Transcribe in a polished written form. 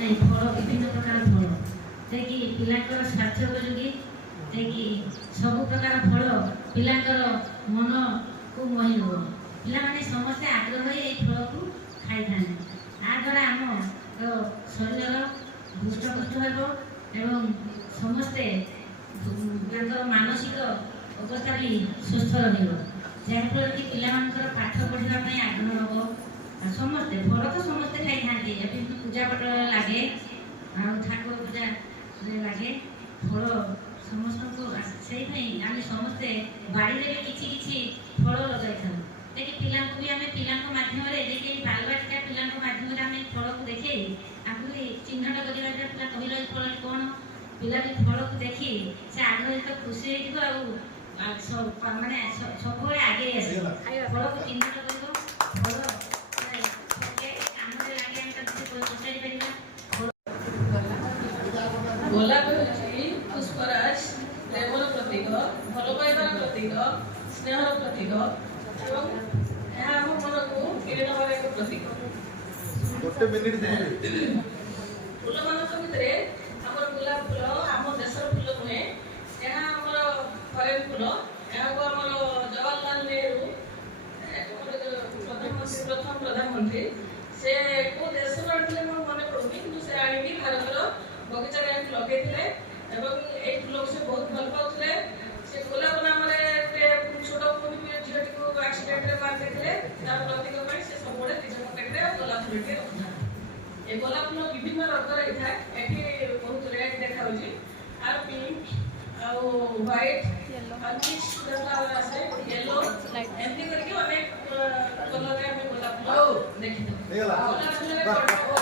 नहीं फल विभिन्न प्रकार फल जेकि पिलांकर स्वास्थ्य उपयोगी जेकि सब प्रकार फल पिलांकर मन को मोहि हो पिला माने समस्त आग्रह होई ए फल को खाई थाने आ द्वारा आम शरीर हृष्टपुष्ट हो एवं समस्ते मानसिक अवस्था भी सुस्थ रहा कि पिलांकर पाठ पढ़ाई आग्रह हम समस्ते फल तो समस्ते खाई था पूजा पट लगे ठाकुर पूजा लगे फल समस्त को से आम समस्ते बाड़ी भी किसी फल लगे देखिए पिला भी आम पिला मध्यम बालबाटिका पिला मध्यम आम फल को देखे आपको चिन्हट कर पिला कहल फल कौन पिला भी फल को देखी से आग्रह खुशी हो माने सब आगे आसे फल को चिन्हट कर गोलाप पुष्पराज प्रेमर प्रतीक भल पाइबार प्रतीक स्नेहर प्रतीक एवं यह आम मन को किणी नबार एक प्रतीक फूल मान भितर आम गोलाप फूल आम देशर फूल नुहे यहाँ आम फरेन फूल यहाँ को आम जवाहरलाल नेहरू प्रथम प्रधानमंत्री से को देश आने मन पड़ूनी कि से आनिकी भारत बगीचार लगे ये फूल से बहुत भल पाते से गोलाप नाम छोट झीटी को आक्सीडेट मार देते तार प्रतीक से सब निज पकेटे गोलाप फूलटे रखा ये गोलाप फूल विभिन्न रंगर होता है ये बहुत रेड देखा आर पिंक व्हाइट आसे येलो एमती करके अनेक कलर गोलाप फूल देखी गोलाप फूल